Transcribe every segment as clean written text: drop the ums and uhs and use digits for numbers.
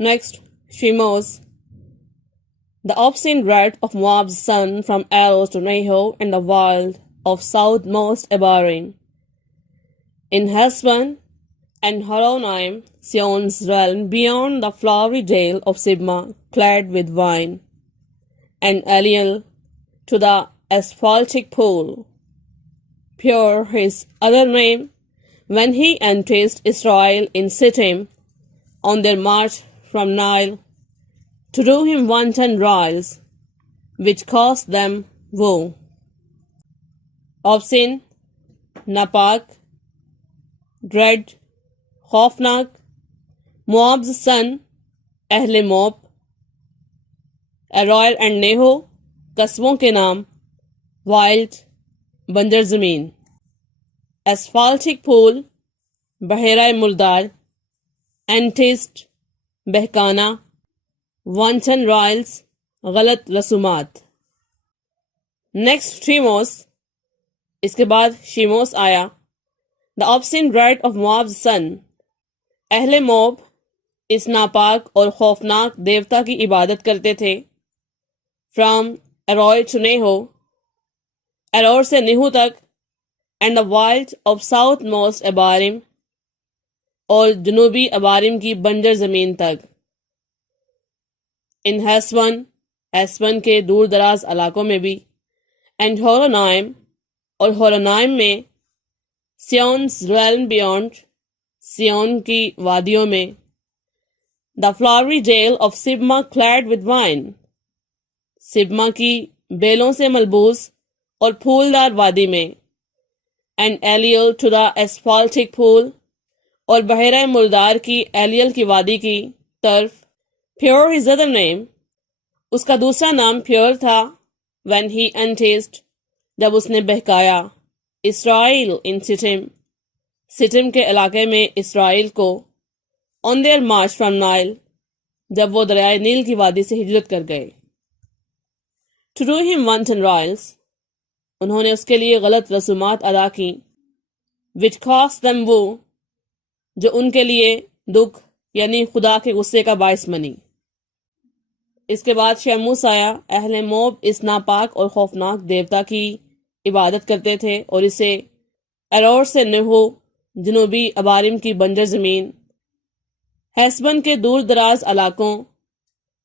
Next, Shemos, the obscene rat of Moab's son from Eros to Neho in the wild of southmost Abarim. In Heshbon and Horonaim, Sion's realm beyond the flowery dale of Sibmah, clad with wine, and Eliel to the asphaltic pool. Pure his other name, when he enticed Israel in Sittim on their march from Nile, to do him wanton riles, which caused them woe. Obscene, Napak, Dread, Khofnak, Moab's son, Ahle Moab, Aroer and Neho, قصبوں کے نام, wild, بنجر زمین. ایسفالٹک پول, بحیرہ مردار, اینٹسٹ, بہکانا, وانٹن Ryles, غلط رسومات. Next شیموس, اس کے بعد شیموس آیا. دا آبسین رائٹ آف مواب's سن. اہل موب اس ناپاک اور خوفناک دیوتا کی عبادت کرتے تھے. فرام اروئے ٹو نیہو, ارور سے نیہو تک, and the wild of southmost Abarim, اور جنوبی ابارم کی بنجر زمین تک. ان ہیسون, ہیسون کے دور دراز علاقوں میں بھی. اینڈ ہورونائم, اور ہورونائم میں. سیونز ریلم بیونڈ, سیون کی وادیوں میں. دا فلاوری ڈیل آف سبما کلیڈ ود وائن, سبما کی بیلوں سے ملبوس اور پھولدار وادی میں. اینڈ ایلیل ٹو دا ایسفالٹک پول, اور بحیرہ مردار کی ایلیل کی وادی کی طرف. پیور ہز ادر نیم, اس کا دوسرا نام پیور تھا. وین ہی انٹیسٹ, جب اس نے بہکایا. اسرائیل ان سٹم, سٹم کے علاقے میں اسرائیل کو. On their march from Nile, جب وہ دریائے نیل کی وادی سے ہجرت کر گئے. ٹو ڈو ہم wanton riles, انہوں نے اس کے لیے غلط رسومات ادا کی. which caused them woe, جو ان کے لیے دکھ یعنی خدا کے غصے کا باعث بنی. اس کے بعد شیموس آیا. اہل موب اس ناپاک اور خوفناک دیوتا کی عبادت کرتے تھے اور اسے ارور سے نہو, جنوبی ابارم کی بنجر زمین, ہیسبن کے دور دراز علاقوں,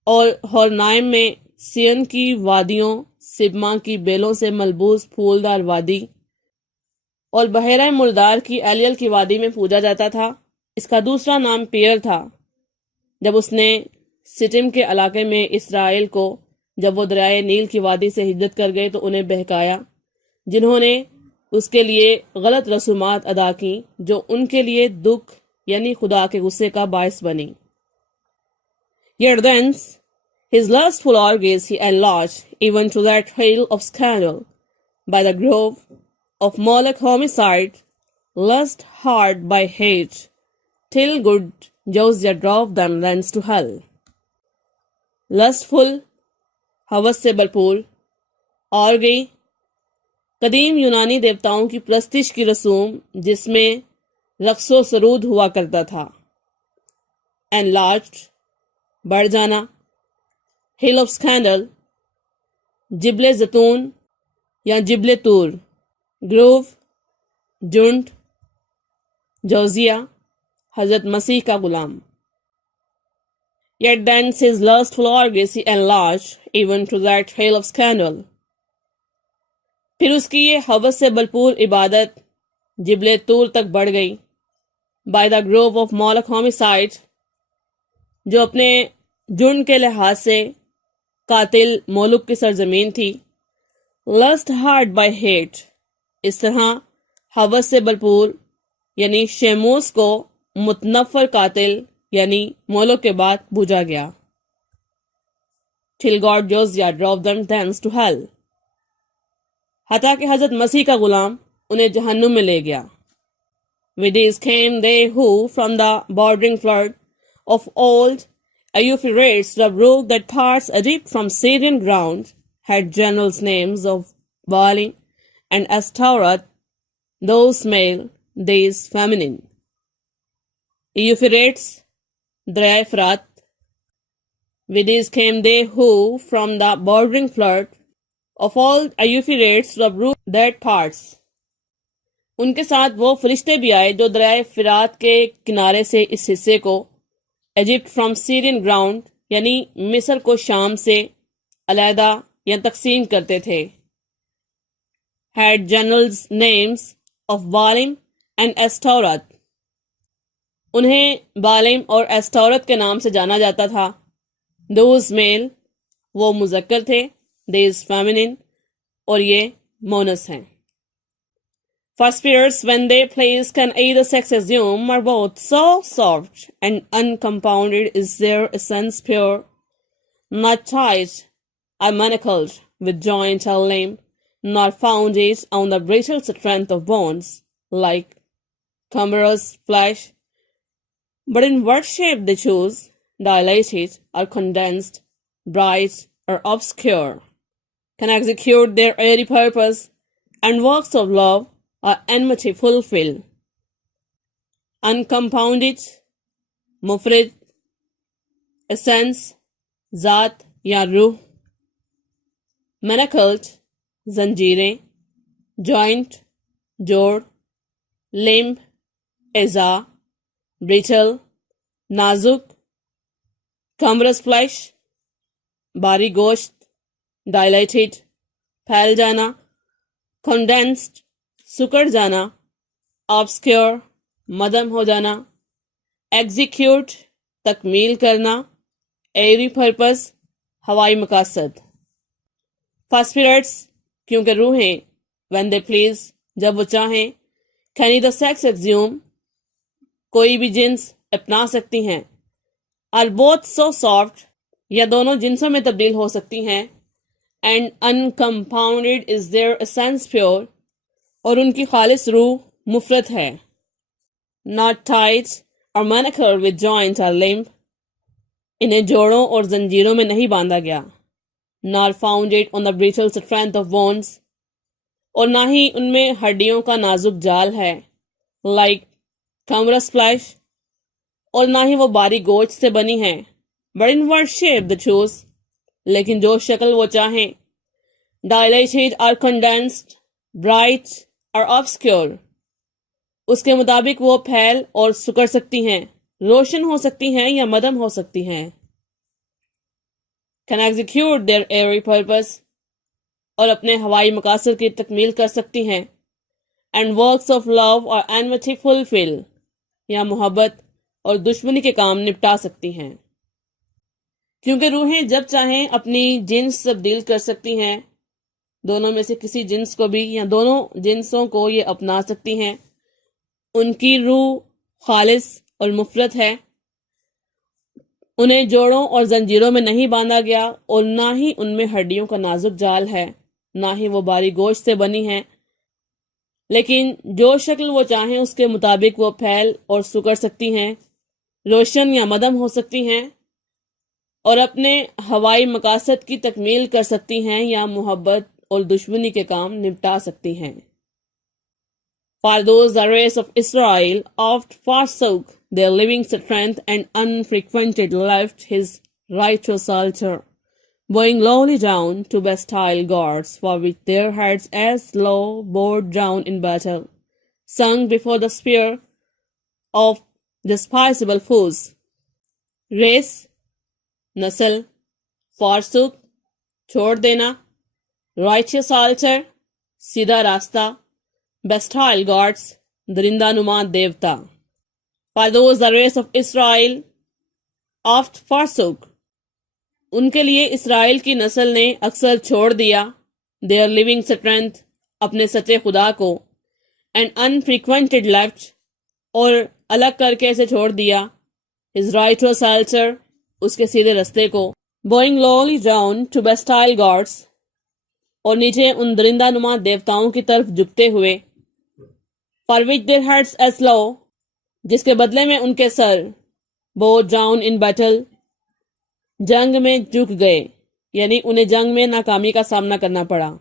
اور ہورنائم میں سین کی وادیوں, سبما کی بیلوں سے ملبوس پھولدار وادی, اور بحیرہ مردار کی ایلیل کی وادی میں پوجا جاتا تھا. اس کا دوسرا نام پیر تھا. جب اس نے سٹم کے علاقے میں اسرائیل کو, جب وہ دریائے نیل کی وادی سے ہجرت کر گئے تو انہیں بہکایا, جنہوں نے اس کے لیے غلط رسومات ادا کی جو ان کے لیے دکھ یعنی خدا کے غصے کا باعث بنی. Yet thence his lustful orgies he enlarged even to that trail of scandal by the grove of Moloch homicide, lust hard by hate, till good Josiah drove them thence to hell. Lustful, ہوس سے بھرپور. orgy, قدیم یونانی دیوتاؤں کی پرستش کی رسوم جس میں رقص و سرود ہوا کرتا تھا. enlarged, بڑھ جانا. hill of scandal, جبل زیتون یا جبل طور. گروو, جنٹ. جوزیہ, حضرت مسیح کا Ghulam. Yet thence his lustful orgies he enlarged even to that trail of scandal. پھر اس کی یہ ہوس سے بھرپور عبادت جبل طور تک بڑھ گئی. by the grove of Moloch homicide, جو اپنے جرم کے لحاظ سے قاتل مولک کی سرزمین تھی. lust hard by hate, اس طرح ہوس سے بھرپور یعنی شیموس کو متنفر قاتل یعنی مولک کے بعد بوجھا گیا. till God Josiah drove them thence to hell, حتیٰ کہ حضرت مسیح کا غلام انہیں جہنم میں لے گیا. with these came they who from the bordering flood of old Euphrates, the brook that parts Egypt from Syrian ground, had generals names of Baali and Ashtaroth, those male, these feminine. Euphrates, دریائے فرات, With these came they who, from the bordering flood of all Euphrates, to uproot that parts. ان کے ساتھ وہ فرشتے بھی آئے جو دریائے فرات کے کنارے سے اس حصے کو ایجپٹ فرام سیرین گراؤنڈ یعنی مصر کو شام سے علیحدہ یا تقسیم کرتے تھے. had generals names of Baalim and Ashtoreth. انہیں بالم اور ایسٹورت کے نام سے جانا جاتا تھا. those male وہ مذکر تھے, these feminine اور یہ مونس ہیں. For spirits when they please can either sex assume are both so soft and uncompounded is their essence pure, not tied or manacled with joint or limb, nor founded on the brittle strength of bones like cumbrous flesh, but in what shape they choose, dilated or condensed, bright or obscure, can execute their airy purpose and works of love or enmity fulfill. Uncompounded, مفرد, essence, ذات یا روح. manacled, زنجیریں. joint, جوڑ. limb, اعضاء. brittle, نازک. cumbrous flesh, باری گوشت. dilated, پھیل جانا. condensed, سکڑ جانا. obscure, مدھم ہو جانا. execute, تکمیل کرنا. airy purpose, ہوائی مقاصد. for spirits, کیونکہ روحیں when they please, جب وہ چاہیں, can either sex assume, کوئی بھی جنس اپنا سکتی ہیں, are both so soft, یا دونوں جنسوں میں تبدیل ہو سکتی ہیں, and uncompounded is their essence pure, اور ان کی خالص روح مفرد ہے. not tied or manacled with joint or limb, انہیں جوڑوں اور زنجیروں میں نہیں باندھا گیا. nor founded on the brittle strength of bones, اور نہ ہی ان میں ہڈیوں کا نازک جال ہے. like cumbrous flesh, اور نہ ہی وہ باری گوشت سے بنی ہیں. but in what shape they choose, لیکن جو شکل وہ چاہیں. dilated or condensed, bright اور obscure, اس کے مطابق وہ پھیل اور سکڑ سکتی ہیں, روشن ہو سکتی ہیں یا مدھم ہو سکتی ہیں. can execute their airy purpose, اور اپنے ہوائی مقاصد کی تکمیل کر سکتی ہیں. and works of love or enmity fulfill, یا محبت اور دشمنی کے کام نپٹا سکتی ہیں. کیونکہ روحیں جب چاہیں اپنی جنس تبدیل کر سکتی ہیں, دونوں میں سے کسی جنس کو بھی یا دونوں جنسوں کو یہ اپنا سکتی ہیں. ان کی روح خالص اور مفرد ہے. انہیں جوڑوں اور زنجیروں میں نہیں باندھا گیا, اور نہ ہی ان میں ہڈیوں کا نازک جال ہے, نہ ہی وہ باری گوشت سے بنی ہیں. لیکن جو شکل وہ چاہیں اس کے مطابق وہ پھیل اور سکڑ سکتی ہیں, روشن یا مدھم ہو سکتی ہیں, اور اپنے ہوائی مقاصد کی تکمیل کر سکتی ہیں یا محبت اور دشمنی کے کام نپٹا سکتی ہیں. For those the race of Israel oft forsook their living strength and unfrequented left his righteous altar, bowing lowly down to bestial gods, for which their heads as low bowed down in battle, sunk before the spear of despicable foes. Race, نسل. forsook, چھوڑ دینا. righteous altar, سیدھا راستہ. bestial gods, درندہ نما دیوتا. for those the race of Israel oft forsook, ان کے لیے اسرائیل کی نسل نے اکثر چھوڑ دیا. their living strength, اپنے سچے خدا کو. and unfrequented left, اور الگ کر کے اسے چھوڑ دیا. his righteous altar, اس کے سیدھے رستے کو. bowing lowly down to bestial gods, اور نیچے ان درندہ نما دیوتاؤں کی طرف جھکتے ہوئے. for which their heads as low, جس کے بدلے میں ان کے سر bowed down in battle, جنگ میں جھک گئے, یعنی انہیں جنگ میں ناکامی کا سامنا کرنا پڑا.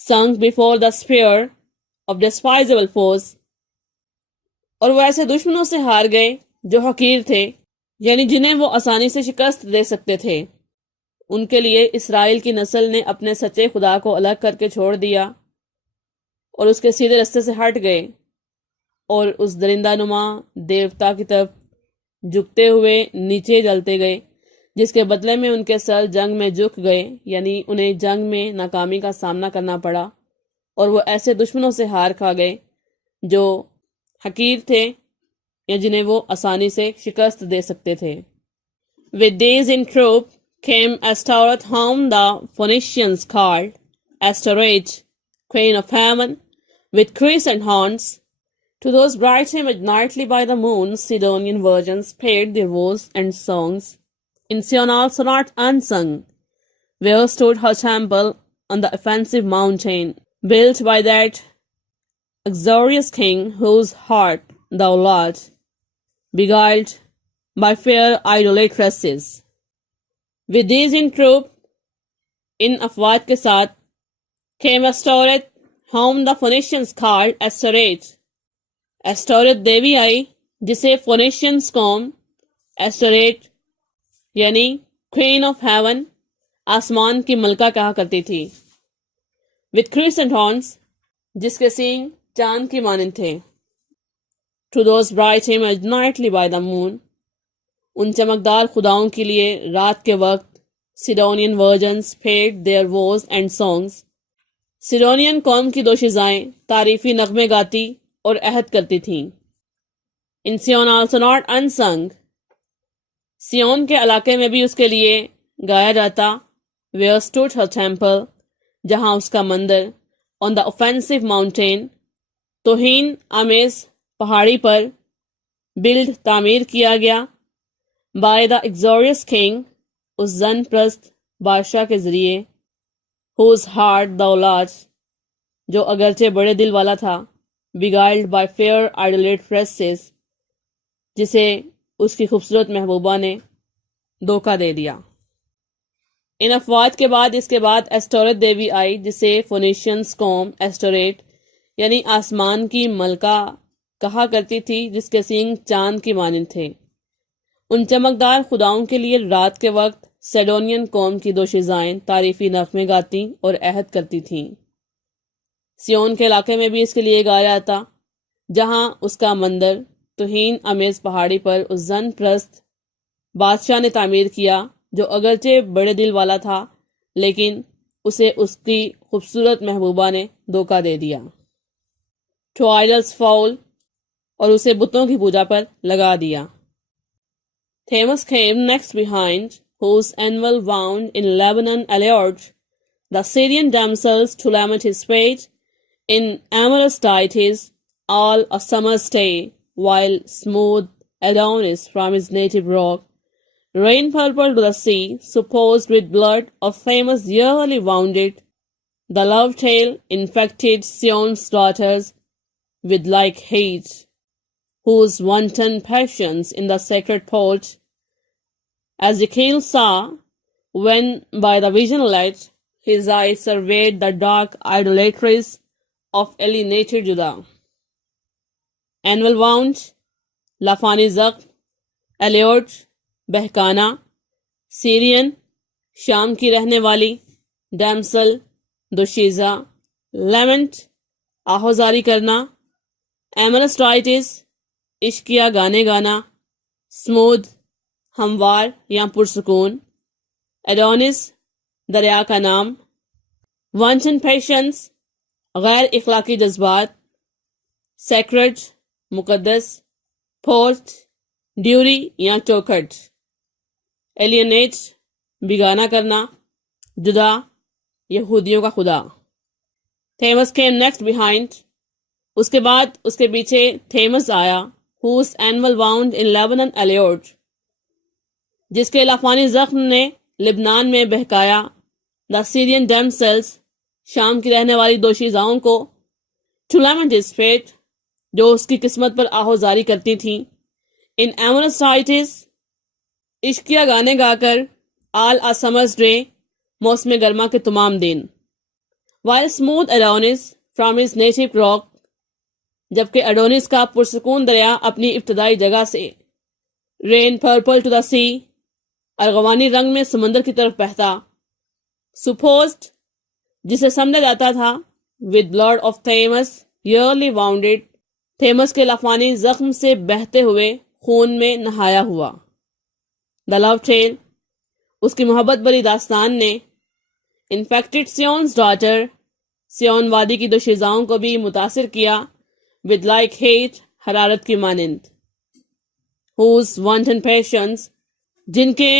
sunk before the spear of despicable foes, اور وہ ایسے دشمنوں سے ہار گئے جو حقیر تھے. یعنی جنہیں وہ آسانی سے شکست دے سکتے تھے، ان کے لیے اسرائیل کی نسل نے اپنے سچے خدا کو الگ کر کے چھوڑ دیا اور اس کے سیدھے رستے سے ہٹ گئے اور اس درندہ نما دیوتا کی طرف جھکتے ہوئے نیچے جلتے گئے، جس کے بدلے میں ان کے سر جنگ میں جھک گئے، یعنی انہیں جنگ میں ناکامی کا سامنا کرنا پڑا اور وہ ایسے دشمنوں سے ہار کھا گئے جو حقیر تھے یا جنہیں وہ آسانی سے شکست دے سکتے تھے۔ With these in troop came Ashtaroth, whom the Phoenicians called Ashtoreth, queen of heaven, with crescent horns. To those bright imaged nightly by the moon, Sidonian virgins paid their vows and songs. In Sion also not unsung, where stood her temple on the offensive mountain, built by that uxorious king whose heart thou Lord, beguiled by fair idolatresses. With these in troop, in افواج کے ساتھ came Ashtoreth, whom the Phoenicians called Ashtoreth. Ashtoreth دیوی آئی جسے فونیشینز قوم Ashtoreth یعنی Queen of Heaven آسمان کی ملکہ کہا کرتی تھی. With crescent horns جس کے سینگ چاند کی مانند تھے. To those bright imaged nightly by the moon ان چمکدار خداؤں کے لیے رات کے وقت Sidonian virgins paid their vows and songs. سیڈونین قوم کی دوشیزائیں تعریفی نغمے گاتی اور عہد کرتی تھیں. In Sion also not unsung seven کے علاقے میں بھی اس کے لیے گایا جاتا. Where stood her temple جہاں اس کا مندر. On the offensive mountain توہین آمیز پہاڑی پر. Build تعمیر کیا گیا. By the uxorious king اس زن پرست بادشاہ کے ذریعے. Whose heart thou Lord جو اگرچہ بڑے دل والا تھا. Beguiled by fair idolatresses جسے اس کی خوبصورت محبوبہ نے دھوکہ دے دیا. ان افواج کے بعد اس کے بعد ایسٹورت دیوی آئی جسے فونیشینز قوم ایسٹوریٹ یعنی آسمان کی ملکہ کہا کرتی تھی، جس کے سینگ چاند کی مانند تھے. ان چمکدار خداؤں کے لیے رات کے وقت سیڈونین قوم کی دوشیزائیں تعریفی نغمے گاتی اور عہد کرتی تھیں. سیون کے علاقے میں بھی اس کے لیے گایا جاتا جہاں اس کا مندر توہین امیز پہاڑی پر اس زن پرست بادشاہ نے تعمیر کیا جو اگرچہ بڑے دل والا تھا لیکن اسے اس کی خوبصورت محبوبہ نے دھوکہ دے دیا. To idols fall اور اسے بتوں کی پوجا پر لگا دیا. Themis came next behind, whose anvil wound in Lebanon allured the Syrian damsels to lament his fate in amorous deities all a summer's day, while smooth Adonis from his native rock, rain purple to the sea, supposed with blood of famous yearly wounded, the love tale infected Sion's daughters with like hate, whose wanton passions in the sacred porch, as Ezekiel saw, when by the vision led, his eyes surveyed the dark idolatries of alienated Judah. Anvil wound, لافانی زخم. الیوٹ بہکانا. سیرین شام کی رہنے والی. ڈیمسل دوشیزہ. لیمنٹ آہوزاری کرنا. ایمرسٹائٹس عشقیہ گانے گانا. سمودھ ہموار یا پرسکون. ایڈونس دریا کا نام. وانٹن پیشنس غیر اخلاقی جذبات. سیکرڈ مقدس. پورٹ ڈیوری یا چوکھٹ. ایلینیٹ بیگانہ کرنا. جدا یہودیوں کا خدا. تھیمس came next behind اس کے بعد اس کے پیچھے تھیمس آیا. whose anvil wound in Lebanon allured جس کے لافانی زخم نے لبنان میں بہکایا. the Syrian damsels شام کی رہنے والی دوشیزاؤں کو. to lament his fate جو اس کی قسمت پر آہوزاری کرتی تھیں. in amorous deities عشقیہ گانے گا کر. all a summer's day موسم گرما کے تمام دن. while smooth Adonis from his native rock جبکہ اڈونس کا پرسکون دریا اپنی ابتدائی جگہ سے. رین پرپل ٹو دا سی، ارغوانی رنگ میں سمندر کی طرف بہتا. سپوزڈ، جسے سمجھا جاتا تھا، with blood of Thammuz yearly wounded, Thammuz کے لافانی زخم سے بہتے ہوئے خون میں نہایا ہوا. دا لو ٹیل، اس کی محبت بری داستان نے انفیکٹڈ سیونز ڈاٹر، سیون وادی کی 2 شیزاؤں کو بھی متاثر کیا، ود لائک ہیٹ، حرارت کی مانند. whose wanton passions، جن کے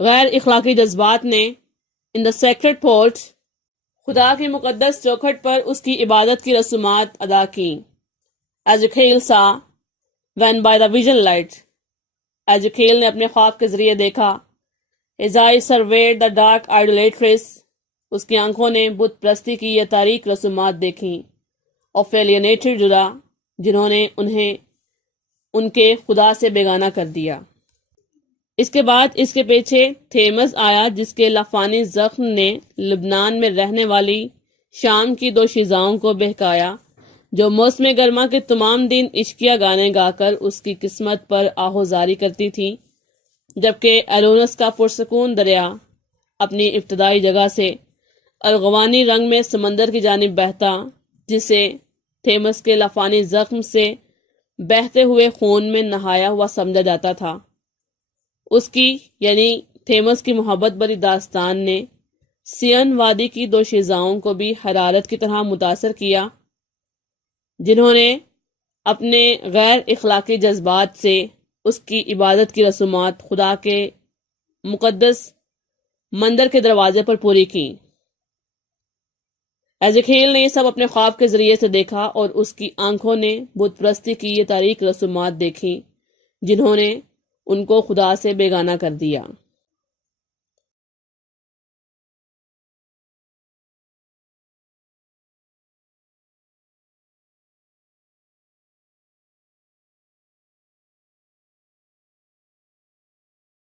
غیر اخلاقی جذبات نے in the sacred port، خدا کی مقدس چوکھٹ پر اس کی عبادت کی رسومات ادا کی. Ezekiel saw when by the vision light، Ezekiel نے اپنے خواب کے ذریعے دیکھا. His eyes surveyed the dark idolatries، اس کی آنکھوں نے بت پرستی کی یہ تاریک رسومات دیکھیں. Of alienated Judah، جنہوں نے انہیں ان کے خدا سے بیگانہ کر دیا. اس کے بعد اس کے پیچھے تھیمس آیا، جس کے لافانی زخم نے لبنان میں رہنے والی شام کی 2 شیزاؤں کو بہکایا، جو موسم گرما کے تمام دن عشقیہ گانے گا کر اس کی قسمت پر آہوزاری کرتی تھی، جبکہ ایرونس کا پرسکون دریا اپنی ابتدائی جگہ سے ارغوانی رنگ میں سمندر کی جانب بہتا، جسے تھیمس کے لافانی زخم سے بہتے ہوئے خون میں نہایا ہوا سمجھا جاتا تھا. اس کی یعنی تھیمس کی محبت بری داستان نے سیون وادی کی 2 شیزاؤں کو بھی حرارت کی طرح متاثر کیا، جنہوں نے اپنے غیر اخلاقی جذبات سے اس کی عبادت کی رسومات خدا کے مقدس مندر کے دروازے پر پوری کی. ایزیکیل نے یہ سب اپنے خواب کے ذریعے سے دیکھا، اور اس کی آنکھوں نے بت پرستی کی یہ تاریک رسومات دیکھی، جنہوں نے ان کو خدا سے بیگانہ کر دیا.